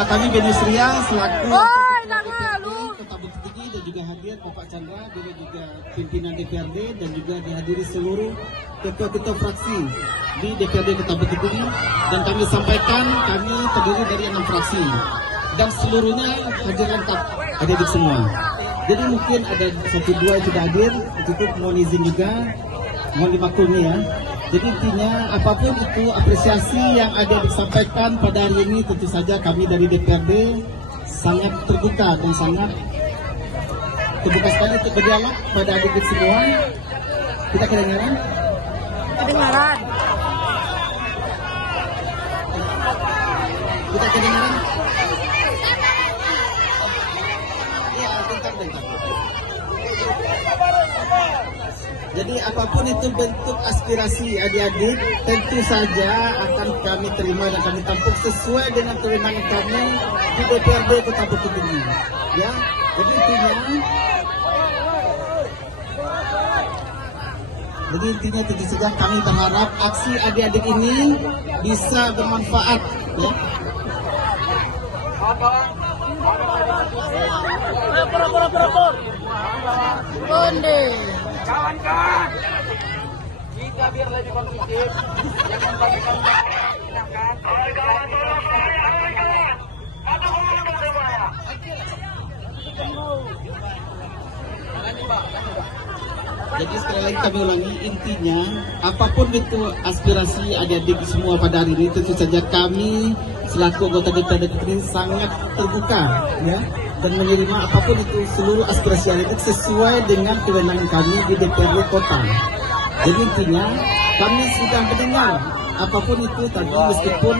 Pak kami Benusria selaku Kota Bukit Tinggi dan juga hadir Bapak Chandra, juga pimpinan DPRD dan juga dihadiri seluruh ketua-ketua fraksi di DPRD Kota Bukit Tinggi, dan kami sampaikan kami terdiri dari 6 fraksi dan seluruhnya hadir lengkap, adik-adik semua. Jadi mungkin ada 1-2 yang tidak hadir, itu mohon izin juga, mohon dimaklumi ya. Jadi intinya apapun itu apresiasi yang ada disampaikan pada hari ini, tentu saja kami dari DPRD sangat terbuka dan sangat terbuka sekali untuk berdialog pada adik-adik semua. Kita kedengaran? Kedengaran. Kita kedengaran? Ya, bentar. Jadi apapun itu bentuk aspirasi adik-adik, tentu saja akan kami terima dan kami tampung sesuai dengan kewenangan kami di DPRD Kota Bukit Tinggi. Ya, jadi intinya tentu saja kami berharap aksi adik-adik ini bisa bermanfaat. Ya. Kawan-kawan, kita biar lebih kondusif, yang membagikan silakan. Jadi sekali lagi kami ulangi, intinya apapun itu aspirasi adik-adik semua pada hari ini, tentu saja kami selaku anggota DPRD ini sangat terbuka ya, dan menerima apapun itu seluruh aspirasi adik-adik sesuai dengan kewenangan kami di DPRD Kota. Jadi intinya kami sudah mendengar apapun itu tadi, meskipun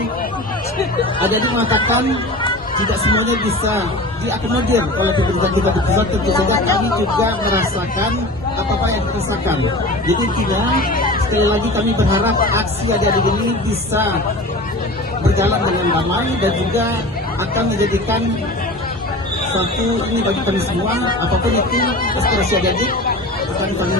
adik-adik mengatakan tidak semuanya bisa diakomodir oleh pemerintah kita di pusat, tentu saja kami juga merasakan apa-apa yang dirasakan. Jadi intinya sekali lagi kami berharap aksi adik-adik ini bisa berjalan dengan damai dan juga akan menjadikan satu ini bagi kami semua, apapun itu aspirasi adik-adik akan kami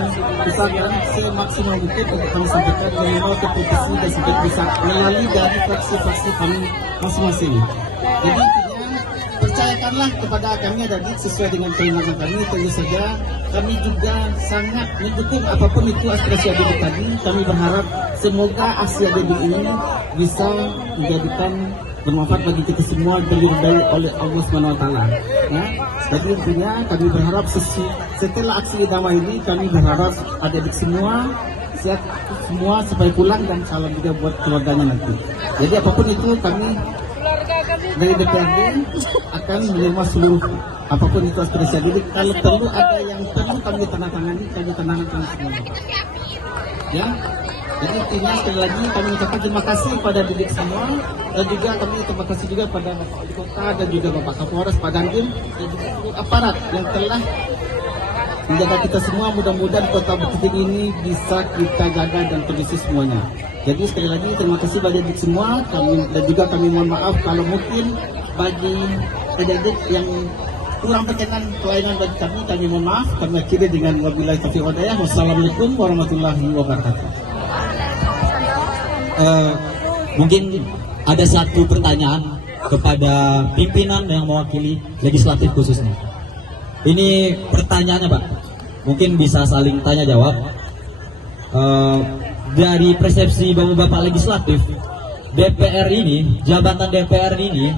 usahakan semaksimal mungkin untuk kami sampaikan minimal ke provinsi dan sampai bisa melalui dari fraksi-fraksi kami masing-masing. Jadi intinya percayakanlah kepada kami adik-adik sesuai dengan kewenangan kami. Tentu saja kami juga sangat mendukung apapun itu aspirasi adik-adik tadi. Kami berharap semoga aksi adik-adik ini bisa menjadikan bermanfaat bagi kita semua, diridai oleh Allah SWT. Ya, jadi intinya kami berharap setelah aksi damai ini, kami berharap adik-adik semua sehat semua sampai pulang dan salam juga buat keluarganya nanti. Jadi apapun itu kami dari DPRD akan menerima seluruh apapun itu aspirasi adik-adik. Kalau perlu ada yang perlu kami tandatangani, kami tandatangani semuanya. Ya. Jadi intinya sekali lagi kami ucapkan terima kasih kepada adik semua, dan juga kami terima kasih juga pada Bapak Wali Kota dan juga Bapak Kapolres, Pak Dandim, dan juga seluruh aparat yang telah menjaga kita semua. Mudah-mudahan Kota Bukit Tinggi ini bisa kita jaga dan kondusif semuanya. Jadi sekali lagi terima kasih bagi adik semua, dan juga kami mohon maaf kalau mungkin bagi adik yang kurang berkenan pelayanan bagi kami mohon maaf. Kami akhiri dengan wabillahi taufiq wal hidayah. Wassalamualaikum warahmatullahi wabarakatuh. Mungkin ada satu pertanyaan kepada pimpinan yang mewakili legislatif khususnya. Ini pertanyaannya Pak, mungkin bisa saling tanya jawab. Dari persepsi bapak-bapak legislatif, DPR ini, jabatan DPR ini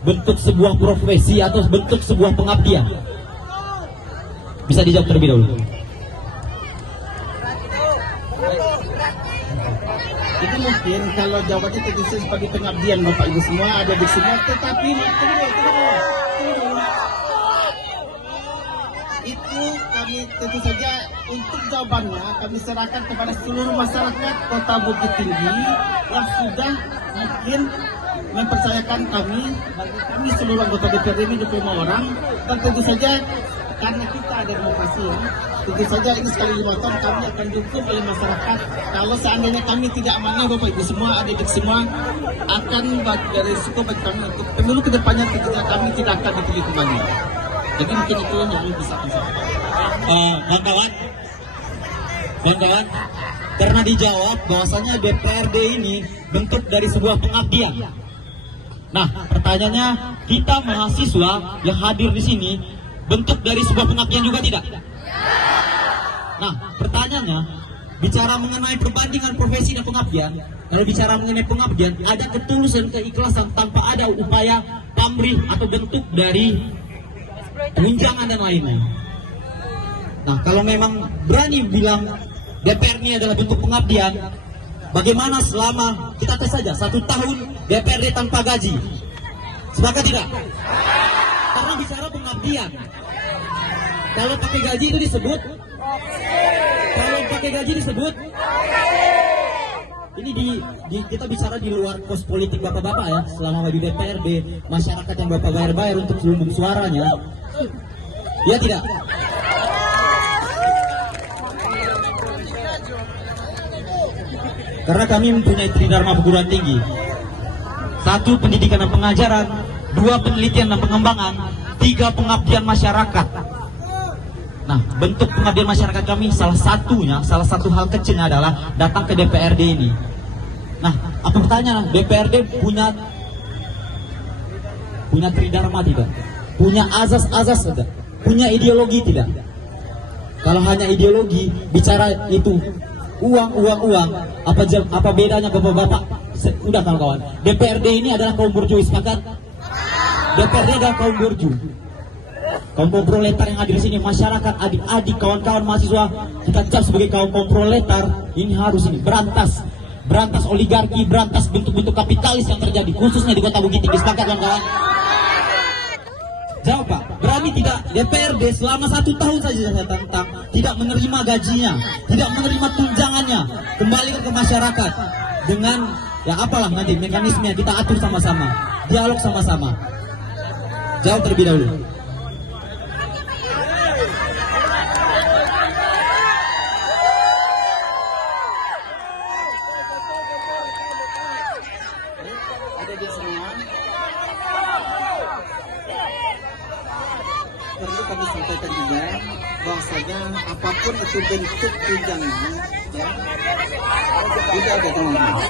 bentuk sebuah profesi atau bentuk sebuah pengabdian? Bisa dijawab terlebih dahulu. Itu mungkin kalau jawabannya tentu sebagai pengabdian Bapak Ibu semua, ada di semua, tetapi itu kami tentu saja untuk jawabannya kami serahkan kepada seluruh masyarakat Kota Bukit Tinggi yang sudah mungkin mempercayakan kami, bagi kami seluruh anggota DPRD ini 25 orang, dan tentu saja karena kita ada demokrasi ya, tentu saja ini sekali 5 tahun kami akan dukung oleh masyarakat. Kalau seandainya kami tidak amanah Bapak Ibu semua, adik-adik semua akan dari risiko bagi kami untuk pemilu kedepannya, tentunya kami tidak akan dipilih kembali. Jadi mungkin itu yang bisa kami sampaikan. Kawan-kawan, karena dijawab bahwasanya DPRD ini bentuk dari sebuah pengabdian. Nah, pertanyaannya, kita mahasiswa yang hadir di sini bentuk dari sebuah pengabdian juga tidak? Nah, pertanyaannya, bicara mengenai perbandingan profesi dan pengabdian, kalau bicara mengenai pengabdian, ada ketulusan, keikhlasan tanpa ada upaya pamrih atau bentuk dari tunjangan dan lainnya. Nah, kalau memang berani bilang DPR ini adalah bentuk pengabdian, bagaimana selama kita tes saja 1 tahun DPRD tanpa gaji? Sepakat tidak? Karena bicara pengabdian, kalau pakai gaji itu disebut, ini kita bicara di luar pos politik bapak-bapak ya, selama di DPRD, masyarakat yang bapak bayar untuk lumbung suaranya, ya tidak? Karena kami mempunyai tridharma perguruan tinggi. 1. Pendidikan dan pengajaran, 2. Penelitian dan pengembangan, 3. Pengabdian masyarakat. Nah, bentuk pengabdian masyarakat kami salah satu hal kecilnya adalah datang ke DPRD ini. Nah, apa pertanyaan? DPRD punya tridharma tidak? Punya azas-azas tidak? Punya ideologi tidak? Kalau hanya ideologi, bicara itu uang, apa bedanya bapak-bapak? Udah kawan-kawan, DPRD ini adalah kaum burjuis, sepakat? DPRD adalah kaum burju, kaum proletar yang hadir di sini, masyarakat, adik-adik, kawan-kawan mahasiswa, kita cap sebagai kaum proletar. Ini harus berantas oligarki, berantas bentuk-bentuk kapitalis yang terjadi, khususnya di Kota Bukit Tinggi. Sepakat kawan-kawan? Jawab Pak, berani tidak DPRD selama 1 tahun saja saya tentang tidak menerima gajinya, tidak menerima tunjangannya, kembalikan ke masyarakat dengan ya apalah nanti mekanismenya kita atur sama-sama, dialog sama-sama. Jawab terlebih dahulu. Ada di semua. Perlu kami sampaikan juga bahwasanya apapun itu bentuk tunjangan, ya, tidak ada teman-teman.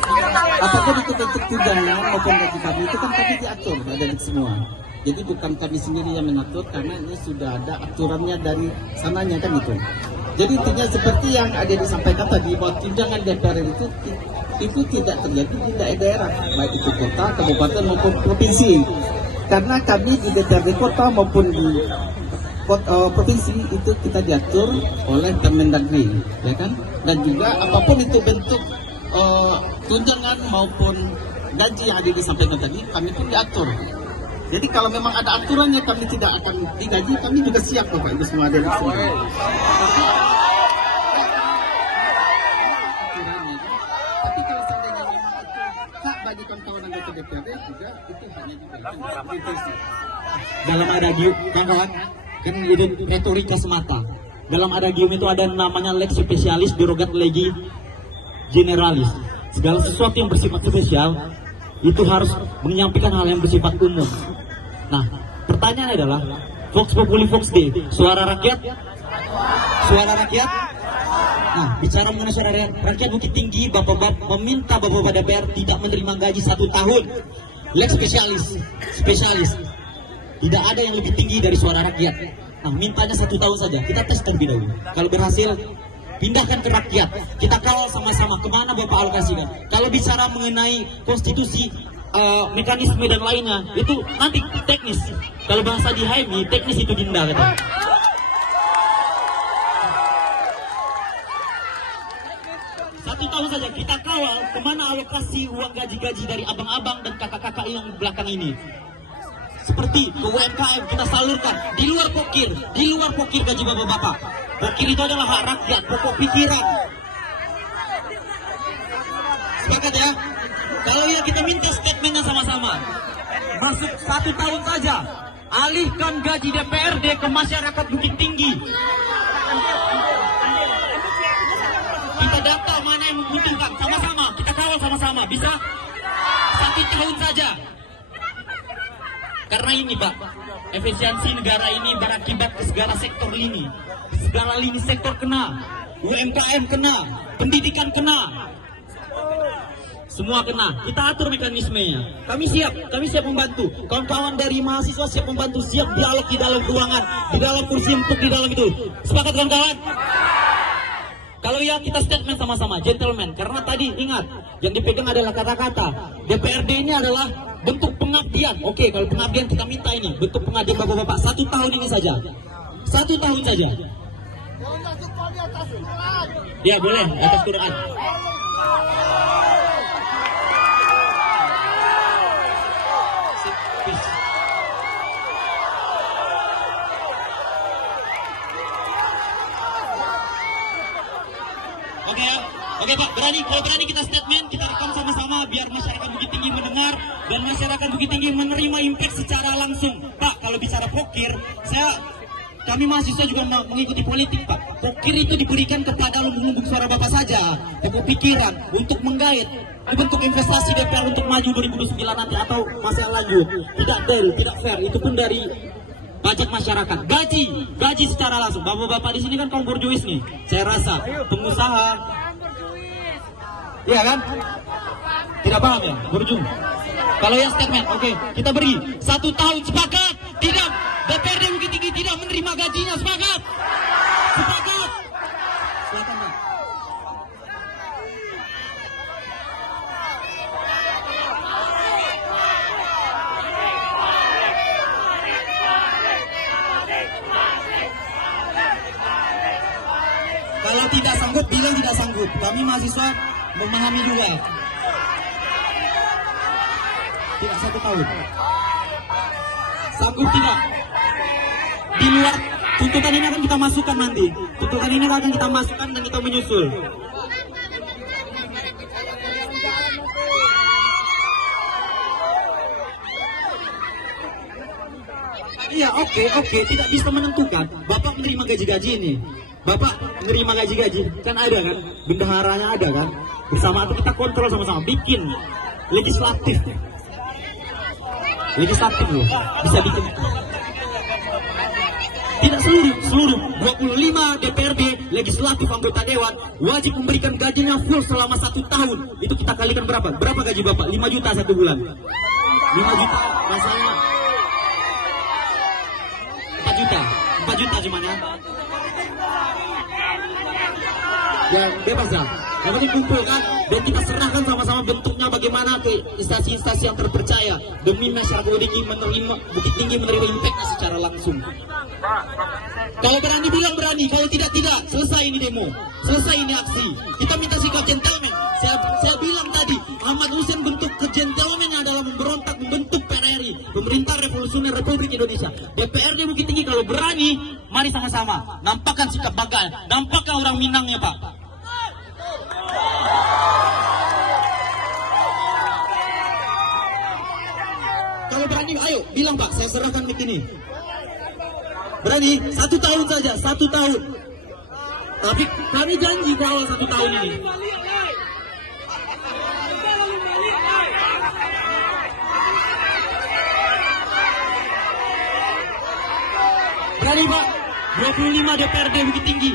Apapun itu bentuk tunjangan maupun gaji kami itu kan kami diatur ada di semua. Jadi bukan kami sendiri yang mengatur, karena ini sudah ada aturannya dari sananya kan itu. Jadi intinya seperti yang ada disampaikan tadi bahwa tunjangan DPR itu tidak terjadi di daerah, baik itu kota, kabupaten maupun provinsi. Karena kami di DPRD kota maupun di provinsi itu kita diatur oleh Kemendagri, ya kan? Dan juga apapun itu bentuk tunjangan maupun gaji yang ada disampaikan tadi, kami pun diatur. Jadi kalau memang ada aturannya kami tidak akan digaji, kami juga siap Bapak Ibu semua ada di sini. Tapi kalau seandainya memang itu hak bagi kawan-kawan anggota DPRD juga itu hanya juga Dalam adagium, kawan-kawan, kan itu retorika semata. Dalam adagium itu ada namanya lex specialis derogat legi generalis. Segala sesuatu yang bersifat spesial itu harus menyampaikan hal yang bersifat umum. Nah, pertanyaannya adalah Vox Populi Vox Dei, suara rakyat. Nah, bicara mengenai suara rakyat Bukit Tinggi, bapak-bapak meminta bapak-bapak DPR tidak menerima gaji 1 tahun. Lex spesialis. Tidak ada yang lebih tinggi dari suara rakyat. Nah, mintanya 1 tahun saja. Kita tes terlebih dahulu. Kalau berhasil, pindahkan ke rakyat. Kita kawal sama-sama kemana Bapak alokasikan. Kalau bicara mengenai konstitusi, mekanisme dan lainnya, itu nanti teknis. Kalau bahasa di HMI, teknis itu dinda kata. Satu tahun saja kita kawal kemana alokasi uang gaji-gaji dari abang-abang dan kakak-kakak yang belakang ini. Seperti ke UMKM kita salurkan di luar pokir gaji bapak-bapak. Pokir itu adalah hak rakyat, pokok pikiran. Sepakat ya? Kalau ya kita minta statementnya sama-sama. Masuk 1 tahun saja, alihkan gaji DPRD ke masyarakat Bukit Tinggi. Kita data mana yang membutuhkan sama-sama, kita kawal sama-sama. Bisa 1 tahun saja. Karena ini Pak, efisiensi negara ini berakibat ke segala sektor lini. Segala lini sektor kena, UMKM kena, pendidikan kena. Semua kena. Kita atur mekanismenya. Kami siap membantu. Kawan-kawan dari mahasiswa siap membantu, siap dialog di dalam ruangan, di dalam kursi empuk di dalam itu. Sepakat kawan-kawan? Kalau ya kita statement sama-sama, gentleman. Karena tadi ingat, yang dipegang adalah kata-kata. DPRD ini adalah bentuk pengabdian. Oke, kalau pengabdian kita minta ini bentuk pengabdian bapak-bapak 1 tahun ini saja. 1 tahun saja. Ya boleh, atas Quran. Oke ya, oke Pak, kalau berani kita statement, kita rekam sama-sama biar masyarakat Bukit Tinggi mendengar dan masyarakat Bukit Tinggi menerima impact secara langsung. Pak, kalau bicara pokir, kami mahasiswa juga mengikuti politik Pak. Pokir itu diberikan kepada lumbung-lumbung suara Bapak saja, pokok pikiran untuk menggait bentuk investasi DPR untuk maju 2029 nanti atau masa lanjut. Tidak deal, tidak fair, itu pun dari pajak masyarakat, gaji secara langsung. Bapak-bapak di sini kan kaum borjuis nih. Saya rasa pengusaha, iya kan? Tidak paham ya, borjuis. Kalau yang statement, oke, kita beri 1 tahun sepakat. Tidak, DPRD Bukit Tinggi tidak menerima gajinya, sepakat. Sepakat. Silakan Pak. Kalau tidak sanggup, bilang tidak sanggup. Kami mahasiswa memahami juga. Tidak 1 tahun. Sanggup tidak? Di luar tuntutan ini akan kita masukkan nanti. Tuntutan ini akan kita masukkan dan kita menyusul. Iya, oke, tidak bisa menentukan. Bapak menerima gaji-gaji ini. Bapak menerima gaji-gaji, kan ada kan? Bendaharanya ada kan? Bersama itu kita kontrol sama-sama, bikin legislatif. Legislatif loh, bisa bikin. Tidak seluruh 25 DPRD legislatif anggota dewan wajib memberikan gajinya full selama 1 tahun. Itu kita kalikan berapa? Berapa gaji Bapak? 5 juta 1 bulan. 5 juta rasanya 4 juta cuman ya. Ya bebas ya. Yang penting kumpul kan, dan kita serahkan sama-sama bentuknya bagaimana ke instansi-instansi yang terpercaya demi masyarakat Bukit Tinggi menerima impactnya secara langsung. Kalau berani bilang berani, kalau tidak selesai ini demo, selesai ini aksi. Kita minta sikap gentleman. Saya bilang tadi, Ahmad Hussein bentuk kegentleman adalah memberontak membentuk PRRI, Pemerintah Revolusioner Republik Indonesia. DPRD Bukit Tinggi kalau berani, mari sama-sama nampakkan sikap bangga, nampakkan orang Minangnya Pak. Kalau berani, ayo bilang Pak, saya serahkan mic ini. Berani, 1 tahun saja, 1 tahun. Tapi kami janji kalau 1 tahun ini. Berani Pak, 25 DPRD Bukit Tinggi.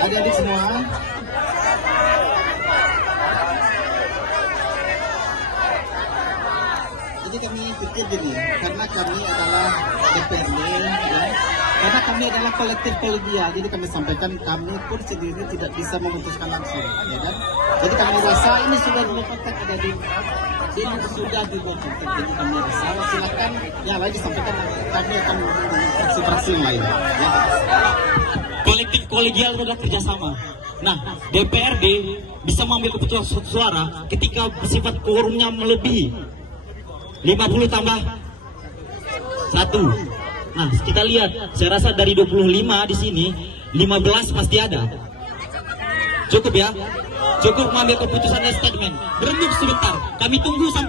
Adik-adik semua, jadi kami pikir gini, karena kami adalah DPRD, ya, karena kami adalah kolektif kolegial, jadi kami sampaikan kami pun sendiri tidak bisa memutuskan langsung, ya kan? Jadi kami rasa ini sudah dilakukan ada di ini sudah dilakukan, jadi kami rasa silakan yang lain disampaikan, kami akan fraksi-fraksi yang lain. Ya. Kolektif kolegial adalah kerjasama. Nah, DPRD bisa mengambil keputusan suara ketika bersifat quorumnya melebihi 50 tambah 1. Nah, kita lihat, saya rasa dari 25 di sini 15 pasti ada. Cukup ya? Cukup mengambil keputusan dan statement. Berendam sebentar.